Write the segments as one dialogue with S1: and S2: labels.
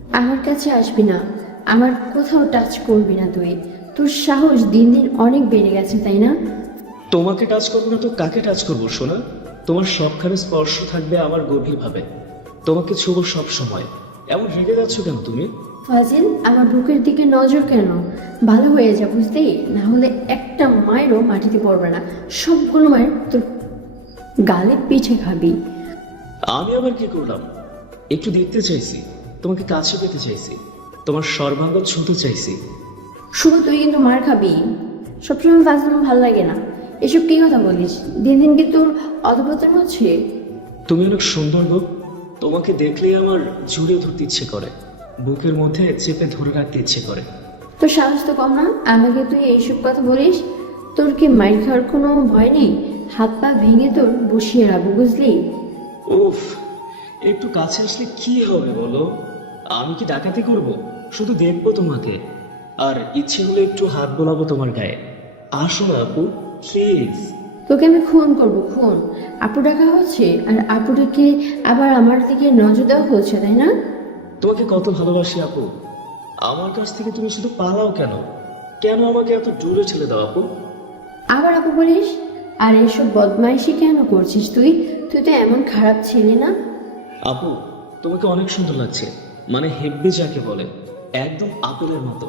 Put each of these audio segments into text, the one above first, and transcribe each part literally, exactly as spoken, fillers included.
S1: আমার কাছে আসবি না, আমার কোথাও টাচ করবি না তুই। তোর সাহস দিন দিন অনেক বেড়ে গেছে, তাই না?
S2: তোমাকে টাচ করবো না তো কাকে টাচ করবো সোনা? তোমার সবখানে স্পর্শ থাকবে আমার গভীরভাবে। তোমাকে ছুবো সব সময়। এমন রেগে যাচ্ছ কেন তুমি?
S1: ফাজিল, আমার বুকের দিকে নজর কেন? ভালো হয়ে যা বুঝলি, না হলে একটা মায়েরও মাটিতে পড়বে না, সবগুলো মায়ের তোর গালে পিঠে খাবি।
S2: আমি আবার কি করলাম? একটু দেখতে চাইছি, তোমাকে কাছে পেতে চাইছি, তোমার সর্বাঙ্গ ছুঁতে চাইছি।
S1: শুভ, তুই কিন্তু মার খাবি। সবসময় ফাজলামো ভালো লাগে না। এসব কি কথা বলিস? দিন দিন কি তোর অধপতন হচ্ছে?
S2: তুমি অনেক সুন্দর গো। তোমাকে দেখলেই আমার জুড়ে ধরতে ইচ্ছে করে, বুকের মধ্যে চেপে ধরে রাখতে ইচ্ছে করে।
S1: তোর সাহস তো কম না, আমাকে তুই এইসব কথা বলিস? তোর কি মাইর খাওয়ার কোনো ভয় নেই? হাত পা ভেঙে তোর বসিয়ে রাখবো, বুঝলি?
S2: উফ, একটু কাছে আসলে কি হবে বলো? আমি কি ডাকাতি করব? শুধু দেখবো তোমাকে, আর ইচ্ছে হলে একটু হাত বোলাবো তোমার গায়ে। আসো না আপু, প্লিজ।
S1: তোকে আমি খুন করবো, খুন। আপু ডাকা হচ্ছে, আর আপু ডেকে আবার আমার দিকে নজর দেওয়া হচ্ছে, তাই না?
S2: তোমাকে কত ভালোবাসি আপু। আমার কাছ থেকে তুমি শুধু পালাও কেন? কেন আমাকে এত দূরে ঠেলে দাও আপু?
S1: আবার আপু বলিস? আর এসব বদমাইশি কেন করছিস তুই? তুই তো এমন খারাপ ছিলি না।
S2: আপু, তোমাকে অনেক সুন্দর লাগছে, মানে হেব্বি যাকে বলে, একদম আপেলের মতো।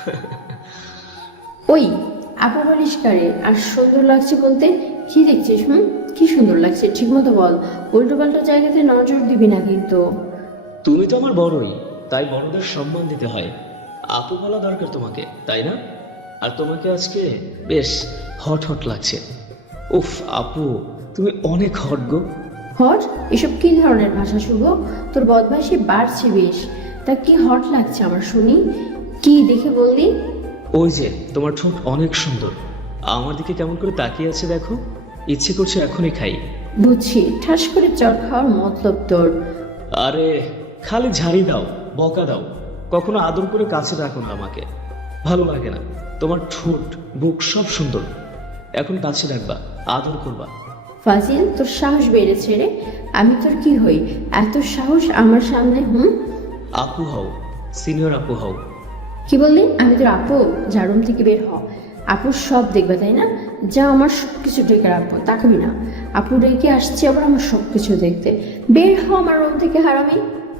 S1: ওই, আপু বলিস কারে? আর সুন্দর লাগছে বলতে কি দেখছিস? হুম, কি সুন্দর লাগছে ঠিক মতো বল। উল্টো পাল্টো জায়গাতে নজর দিবি না কিন্তু।
S2: তুমি তো আমার বড়ই, তাই বড়দের সম্মান দিতে হয়। আপু বলা দরকার তোমাকে, তাই না? আর তোমাকে আজকে বেশ হট হট লাগছে। উফ আপু, তুমি অনেক হট গো।
S1: হট? এসব কি ধরনের ভাষা শুভ? তোর বদমাইশি বাড়ছে বেশ। তা কি হট লাগছে আমার শুনি? কি দেখে বললি?
S2: ওই যে তোমার ঠোঁট অনেক সুন্দর, আমার দিকে কেমন করে তাকিয়ে আছে দেখো। ইচ্ছে করছে এখনই খাই।
S1: বুঝছি, ঠাস করে চড় খাওয়ার মতলব তোর।
S2: আরে, খালি ঝাড়ি দাও, বকা দাও, কখনো আদর করে কাছে রাখো না আমাকে। ভালো লাগে না? তোমার ঠোঁট, বুক সব সুন্দর, এখন কাছে রাখবা, আদর করবা।
S1: ফাজিল, তোর সাহস বেড়েছে রে। আমি তোর কি হই? এত সাহস আমার সামনে? হুম,
S2: আপু হও, সিনিয়র আপু হও।
S1: কি বললি? আমি তোর আপু? যা, রুম থেকে বের হ। আপু সব দেখবে, তাই না? যা, আমার সব কিছু ডেকে রাখবো, তাকাবি না। আপু ডেকে আসছে আবার আমার সব কিছু দেখতে। বের হ আমার রুম থেকে, হারামি।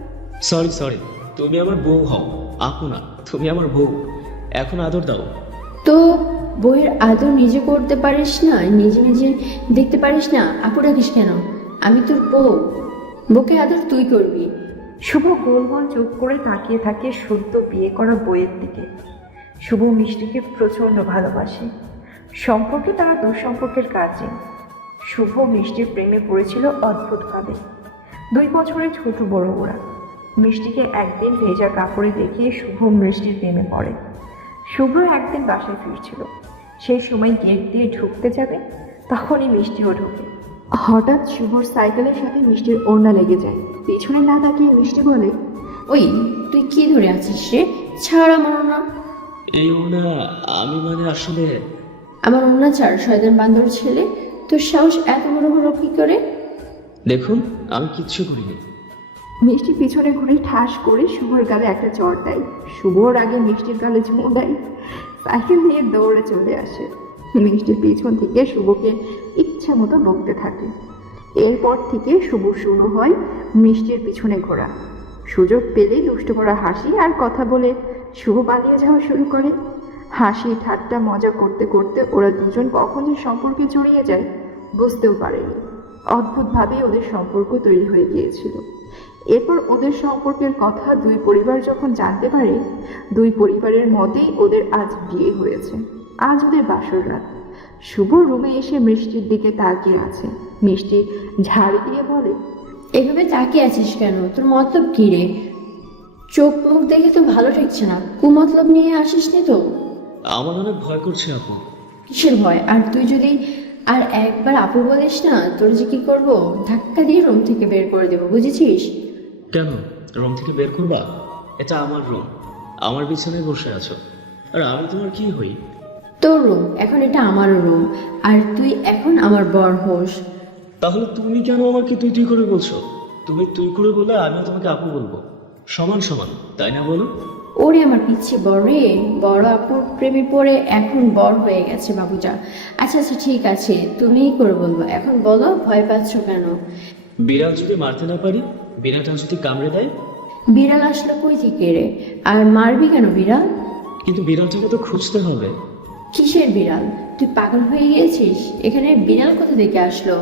S2: সরি সরি, তুমি আমার বউ হও, আপু না। তুমি আমার বউ, এখন আদর দাও।
S1: তো বইয়ের আদর নিজে করতে পারিস না? নিজে নিজে দেখতে পারিস না? আপু ডাকিস কেন? আমি তোর বউ, বউকে আদর তুই করবি।
S3: শুভ গোল গোল চোখ করে তাকিয়ে থাকে সদ্য বিয়ে করা বইয়ের দিকে। শুভ মিষ্টিকে প্রচণ্ড ভালোবাসে। সম্পর্কে তারা দুঃসম্পর্কের কাজে। শুভ মিষ্টির প্রেমে পড়েছিল অদ্ভুতভাবে। দুই বছরের ছোট বড় ওরা। মিষ্টিকে একদিন ভেজা কাপড়ে দেখিয়ে শুভ মিষ্টির প্রেমে পড়ে। শুভ একদিন বাসায় ফিরছিল, সেই সময় গেট দিয়ে ঢুকতে যাবে, তখনই মিষ্টিও ঢোকে। হঠাৎ শুভর সাইকেলের সাথে মিষ্টির ওড়না লেগে যায়। পিছনে না তাকিয়ে মিষ্টি বলে,
S1: ওই, তুই কি ধরে আছিস রে? ছাড় আমার ওনা।
S2: এই ও না, আমি মানে আসলে।
S1: আমার ওনা ছাড়, শয়তান বান্দর ছেলে। তোর সাহস এত বড় হলো কি করে?
S2: দেখুন, আমি কিচ্ছু করিনি।
S3: মিষ্টি পিছনে ঘুরে ঠাস করে শুভর গালে একটা চড় দেয়। শুভর আগে মিষ্টির গালে চুমু দেয়, সাইকেল নিয়ে দৌড়ে চলে আসে। মিষ্টির পিছন থেকে শুভকে ইচ্ছা মতো বকতে থাকে। এরপর থেকে শুভ শুরু হয় মিষ্টির পিছনে ঘোরা। সুযোগ পেলেই দুষ্টু করা হাসি আর কথা বলে শুভ পালিয়ে যাওয়া শুরু করে। হাসি ঠাট্টা মজা করতে করতে ওরা দুজন কখন যে সম্পর্কে জড়িয়ে যায় বুঝতেও পারেনি। অদ্ভুতভাবেই ওদের সম্পর্ক তৈরি হয়ে গিয়েছিল। এরপর ওদের সম্পর্কের কথা দুই পরিবার যখন জানতে পারে, দুই পরিবারের মতেই ওদের আজ বিয়ে হয়েছে। আজ ওদের বাসর রাত। শুভ রুমে এসে মিষ্টির দিকে তাকিয়ে আছে। মিষ্টি ঝাড়ি দিয়ে বলে,
S1: এভাবে তাকিয়ে আছিস কেন? তোর মতলব কি রে? চোখ মুখ দেখে তো ভালো ঠেকছে না। কুমতলব নিয়ে আসিস নি তো?
S2: আমার অনেক ভয় করছে আপু।
S1: কিসের ভয়? আর তুই যদি আর একবার আপু বলিস না, তোর যে কি করবো, ধাক্কা দিয়ে রুম থেকে বের করে দেবো, বুঝেছিস?
S2: কেন রুম থেকে বের করবা? এটা আমার রুম, আমার বিছানায় বসে আছো, আর আমি তোমার কি হই?
S1: তোর রুম, এখন এটা আমার রুম, আর তুই এখন আমার বর হোস।
S2: তাহলে তুমি কেন আমাকে তুই তুই করে বলছো? তুমি তুই করে বলে আমিও তোমাকে আপু বলবো। সমান সমান, তাই না বলো?
S1: ওরে আমার পিচ্ছি বড় রে, বড় আপুর প্রেমে পড়ে এখন বড় হয়ে গেছে বাবুটা। আচ্ছা আচ্ছা ঠিক আছে, তুমিই করে বলবো। এখন বলো, ভয় পাচ্ছ কেন?
S2: বিড়াল যদি মারতে না পারি, বিড়ালটা যদি কামড়ে দেয়?
S1: বিড়াল আসলো কই থেকে রে? আর মারবি কেন বিড়াল?
S2: কিন্তু বিড়ালটাকে তো খুঁজতে হবে।
S1: কিসের বিড়াল? তুই পাগল হয়ে গিয়েছিস? এখানে বিড়াল কোথা থেকে আসলো?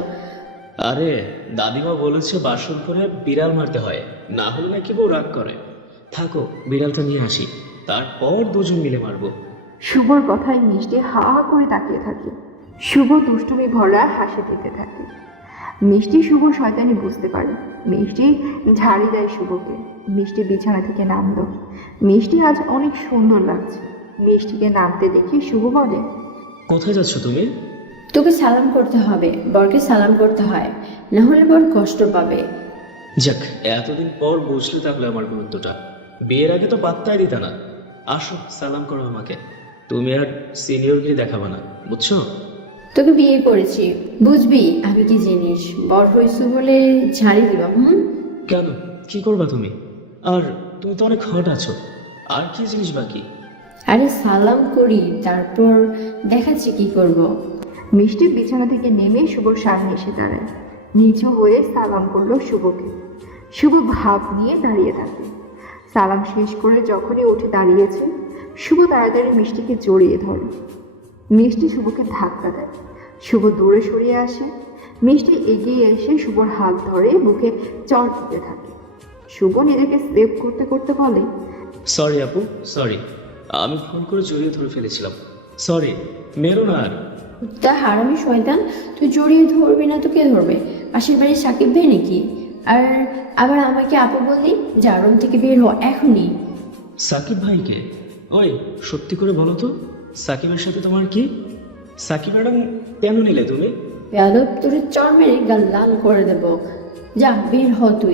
S2: আরে দাদিমা বলেছে বাসর করে বিড়াল মারতে হয়, না হলে নাকি বউ রাগ করে। থাকো, বিড়ালটা নিয়ে আসি, তারপর দুজন মিলে মারবো।
S3: শুভর কথায় মিষ্টি হা হা করে তাকিয়ে থাকে। শুভ দুষ্টুমি ভরা হাসি দিতে থাকে। মিষ্টি শুভ শয়তানি বুঝতে পারে। মিষ্টি ঝাড়ি দেয় শুভকে। মিষ্টি বিছানা থেকে নামলো। মিষ্টি আজ অনেক সুন্দর লাগছে। মিষ্টিকে নামতে দেখে শুভ বলে,
S2: কোথায় যাচ্ছ তুমি?
S1: তোকে সালাম করতে হবে, বরকে সালাম করতে হয়, না হলে বর কষ্ট পাবে।
S2: যাক, এতদিন পর বুঝলে তাহলে আমার গুরুত্বটা। বিয়ের আগে তো পাত্তাই দিতা না। আসো, সালাম করো আমাকে। তুমি আর সিনিয়রগিরি দেখাবা না, বুঝছো?
S1: তোকে বিয়ে করেছি, বুঝবি আমি কি জিনিস। বর হয়েছু বলে ঝাড়ি দিবা? হুম।
S2: কেন, কি করবা তুমি? আর তুমি তো অনেক হট আছো, আর কি জিনিস বাকি?
S1: আরে সালাম করি, তারপর দেখাচ্ছি কি করব।
S3: মিষ্টি বিছানা থেকে নেমে শুভর সামনে এসে দাঁড়ায়। নিচু হয়ে সালাম করলো শুভকে। শুভ ভাব নিয়ে দাঁড়িয়ে থাকে। সালাম শেষ করে যখনই উঠে দাঁড়িয়েছে, শুভ তাড়াতাড়ি মিষ্টিকে জড়িয়ে ধরে। মিষ্টি শুভকে ধাক্কা দেয়। শুভ দূরে সরিয়ে আসে। মিষ্টি এগিয়ে এসে শুভর হাত ধরে বুকে চড় দিতে থাকে। শুভ নিজেকে সেভ করতে করতে বলে,
S2: সরি আপু, সরি। আমি ফোন করে জড়িয়ে ধরে ফেলেছিলাম। সরি, মেরো না আর।
S1: তা হারামি শয়তান, তুই জড়িয়ে ধরবি না তো কে ধরবে? পাশের বাড়ির সাকিব ভাই নাকি? আর আবার আমাকে আপু বললি? যা রুম থেকে বের হ এখনই।
S2: সাকিব ভাইকে? ওই সত্যি করে বলো তো, সাকিবের সাথে তোমার কি? সাকিব ম্যাডাম কেন নিলে তুমি?
S1: বেয়াদব, তোর চর মেরে গাল লাল করে দেব। যা বের হ তুই।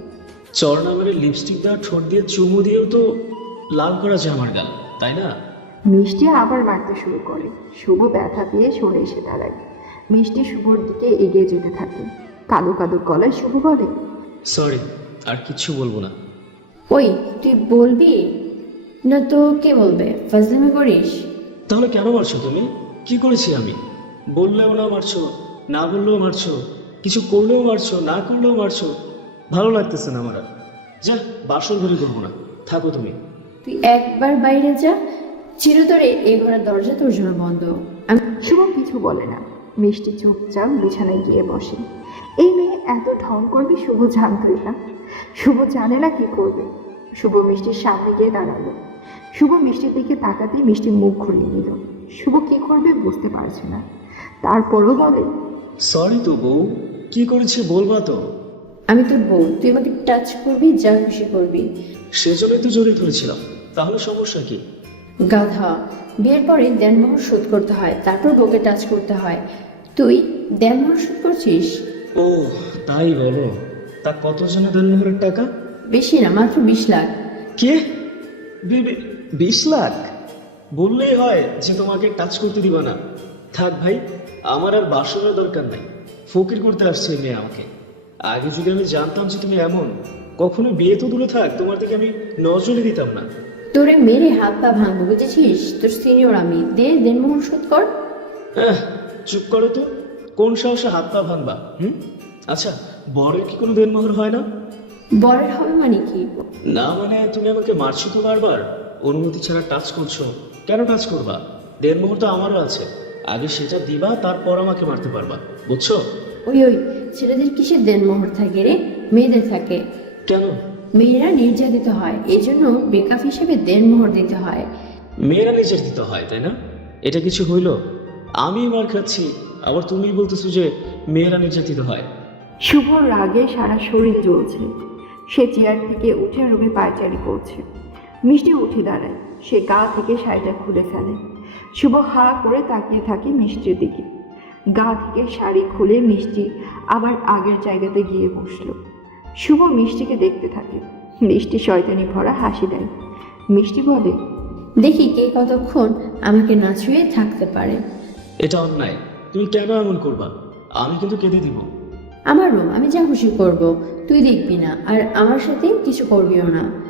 S2: চর না মেরে লিপস্টিক দেওয়া ঠোঁট দিয়ে চুমু দিয়েও তো লাল করা যায় আমার গাল, তাই না?
S3: মিষ্টি আবার মারতে শুরু করে। শুভ ব্যথা পেয়ে সরে এসে দাঁড়ায়। মিষ্টি শুভর দিকে এগিয়ে যেতে থাকে। কাদো কাদো গলায় শুভ বলে,
S2: সরি, আর কিচ্ছু বলবো না।
S1: ওই তুই বলবি না তো কে বলবে? ফাজলামি করিস?
S2: তাহলে কেন মারছো তুমি? কি করেছি আমি? বললেও না মারছো, না বললেও মারছো, কিছু করলেও মারছো, না করলেও মারছো। ভালো লাগতেছে না আমার আর। যা, বাসর ঘরে করবো না, থাকো তুমি।
S1: তুই একবার বাইরে যা, চিরতরে এই ঘরের দরজা তোর জন্য বন্ধ। আমি
S3: শুভ কিছু বলে না। মিষ্টি চুপচাপ বিছানায় গিয়ে বসে। এই মেয়ে এত ঢং করবে শুভ জানতই না। শুভ জানে না কি করবে। শুভ মিষ্টির সামনে গিয়ে দাঁড়ালো। শুভ মিষ্টির দিকে তাকাতেই মিষ্টি মুখ ঘুরিয়ে নিল। শুভ কি করবে বুঝতে পারছে না। তারপরও বলে,
S2: সরি তো বউ, কি করেছি বলবা তো?
S1: আমি তোর বউ, তুই আমাকে টাচ করবি, যা খুশি করবি।
S2: সেজন্যই তো জড়িয়ে ধরেছিলাম, তাহলে সমস্যা কি?
S1: গাধা, বিয়ের পরে দেনমোহর শোধ করতে হয়, তারপর বউকে টাচ করতে হয়। তুই দেনমোহর শোধ করছিস?
S2: ও তাই বলো। তা কত জনে দেনমোহরের টাকা?
S1: বেশি না, মাত্র বিশ লাখ।
S2: কে? বি- বি- বিশ লাখ? বললেই হয় যে তোমাকে টাচ করতে দিবা না। থাক ভাই, আমার আর বাসনের দরকার নাই। ফকির করতে আসছে এই মেয়ে আমাকে। আগে যদি আমি জানতাম যে তুমি এমন, কখনো বিয়ে তো দূরে থাক, তোমার থেকে আমি নজরে দিতাম না।
S1: তোরে মেরে হাত পা ভাঙবো, বুঝেছিস? তোর সিনিয়র আমি, দে দেনমোহর শোধ কর।
S2: আহ, চুপ করো তো। কোন সাহসে হাত পা ভাঙবা? হুম? আচ্ছা, বরের কি কোনো দেনমোহর হয় না?
S1: বরের হবে মানে কি?
S2: না মানে তুমি আমাকে মারছো তো বারবার, অনুমতি ছাড়া টাচ করছো। কেন টাচ করবা? দেনমোহর তো আমারও আছে। আগে সেটা দিবা, তারপর আমাকে মারতে পারবা, বুঝছো?
S1: ওই ওই ছেলেদের কিসের দেনমোহর থাকে রে? মেয়েদের থাকে।
S2: কেন?
S1: মেয়েরা নির্যাতিত হয়, এই জন্য ব্রেকআপ হিসেবে দেনমোহর দিতে হয়।
S2: মেয়েরা নির্যাতিত হয়, তাই না? এটা কিছু হইল? আমি মার খাচ্ছি, আবার তুমি বলতেছো যে মেয়েরা নির্যাতিত হয়।
S3: শুভর রাগে সারা শরীর জ্বলছে। সে চেয়ার থেকে উঠে রুমে পায়চারি করছে। মিষ্টি উঠে দাঁড়ায়। সে গা থেকে শাড়িটা খুলে ফেলে। শুভ হা করে তাকিয়ে থাকে মিষ্টির দিকে। গা থেকে শাড়ি খুলে মিষ্টি আবার আগের জায়গাতে গিয়ে বসলো। শুভ মিষ্টিকে দেখতে থাকে। মিষ্টি শয়তানি ভরা হাসি দেয়। মিষ্টি বলে,
S1: দেখি কে কতক্ষণ আমাকে না ছুঁয়ে থাকতে পারে।
S2: এটা অন্যায়, তুমি কেন এমন করবা? আমি কিন্তু কেঁদে দিব।
S1: আমার রুম, আমি যা খুশি করব, তুই দেখবি না, আর আমার সাথে কিছু করবিও না।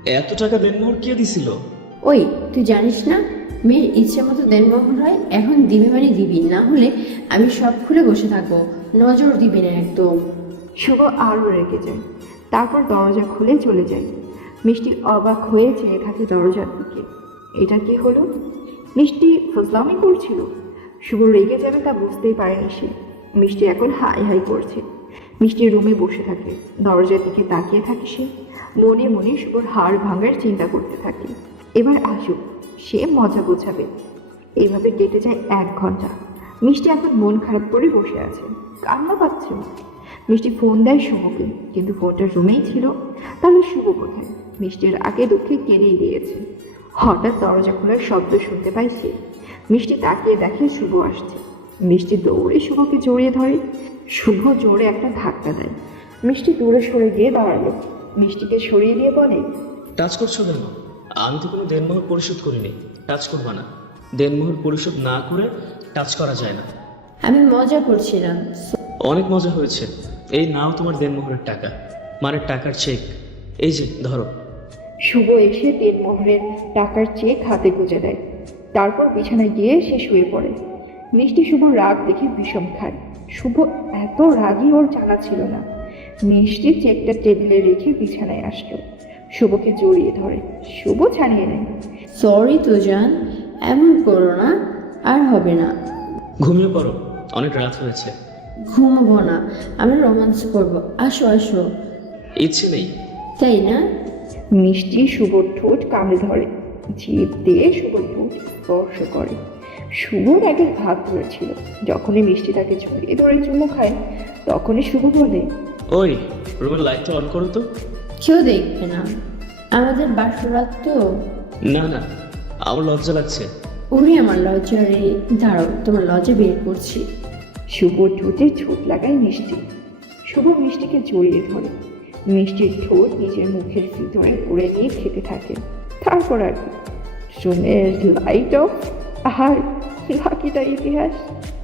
S2: এত টাকা দেনমোহর কে দিছিল?
S1: ওই তুই জানিস না মেয়ের ইচ্ছে মতো দেনমোহর হয়, এখন দিবি মানে দিবি, না হলে আমি সব খুলে বসে থাকবো, নজর দিবি না একদম।
S3: শুভ আরও রেগে যায়, তারপর দরজা খুলে চলে যায়। মিষ্টি অবাক হয়ে চেয়ে থাকে দরজার দিকে। এটা কি হলো? মিষ্টি ফজলামি করছিল? শুভ রেগে যাবে তা বুঝতেই পারেনি সে। মিষ্টি এখন হাই হাই করছে। মিষ্টির রুমে বসে থাকে, দরজার দিকে তাকিয়ে থাকে সে। মনে মনে শুভর হাড় ভাঙার চিন্তা করতে থাকে। এবার আসুক, সে মজা বোঝাবে। এইভাবে কেটে যায় এক ঘন্টা। মিষ্টি এখন মন খারাপ করে বসে আছে, কান্না পাচ্ছে। মিষ্টি ফোন দেয় শুভকে, কিন্তু ফোনটা রুমেই ছিল। তাহলে শুভ কোথায়? মিষ্টির আগে দুঃখে কেঁদেই দিয়েছে। হঠাৎ দরজা খোলার শব্দ শুনতে পাই সে। মিষ্টি তাকিয়ে দেখে শুভ আসছে। মিষ্টি দৌড়ে শুভকে জড়িয়ে ধরে। শুভ জোরে একটা ধাক্কা দেয়। মিষ্টি দূরে সরে গিয়ে দাঁড়ালো। মিষ্টিকে সরিয়ে দিয়ে বলে,
S2: টাচ করছো কেন? আমি তো কোনো দেনমোহর পরিশোধ করিনি। টাচ করবা না। দেনমোহর পরিশোধ না করে টাচ করা যায় না।
S1: আমি মজা করছিলাম।
S2: অনেক মজা হয়েছে। এই নাও তোমার দেনমোহরের টাকা, মানে টাকার চেক। এই যে ধরো।
S3: শুভ এসে দেনমোহরের টাকার চেক হাতে গুঁজে দেয়। তারপর বিছানায় গিয়ে সে শুয়ে পড়ে। মিষ্টি শুভ রাগ দেখে বিষম খায়। শুভ এত রাগী ওর জানা ছিল না। মিষ্টি চেকটা টেবিলে রেখে বিছানায় আসলো। শুভকে জড়িয়ে ধরে। শুভ ছাড়িয়ে নেয়।
S1: সরি তো জান, এমন করো না, আর হবে না।
S2: ঘুমিয়ে পড়ো, অনেক রাত হয়েছে।
S1: ঘুমাবো না, আমরা রোমান্স করবো, আসো আসো।
S2: ইচ্ছে নেই।
S1: তাই না?
S3: মিষ্টি শুভর ঠোঁট কামড়ে ধরে, জিভ দিয়ে শুভর ঠোঁট স্পর্শ করে। শুভর আগে ভাগ ধরেছিল। যখনই মিষ্টি তাকে জড়িয়ে ধরে চুমু খায়, তখনই শুভ বলে,
S2: ওই রুমের লাইটটা অন করো তো।
S1: কেউ দেখবে না, আমাদের বাসরাত তো।
S2: না না, আমার লজ্জা লাগছে।
S1: ওরে আমার লজ্জা রে, দাঁড়াও তোমার লজ্জা বের করছি।
S3: শুভর ঠোঁটে ঠোঁট লাগায় মিষ্টি। শুভ মিষ্টিকে জড়িয়ে ধরে। মিষ্টির ঠোঁট নিজের মুখের ভিতরে করে নিয়ে খেতে থাকে। তারপর আর কি, রুমের লাইট অফ, আর বাকিটা ইতিহাস।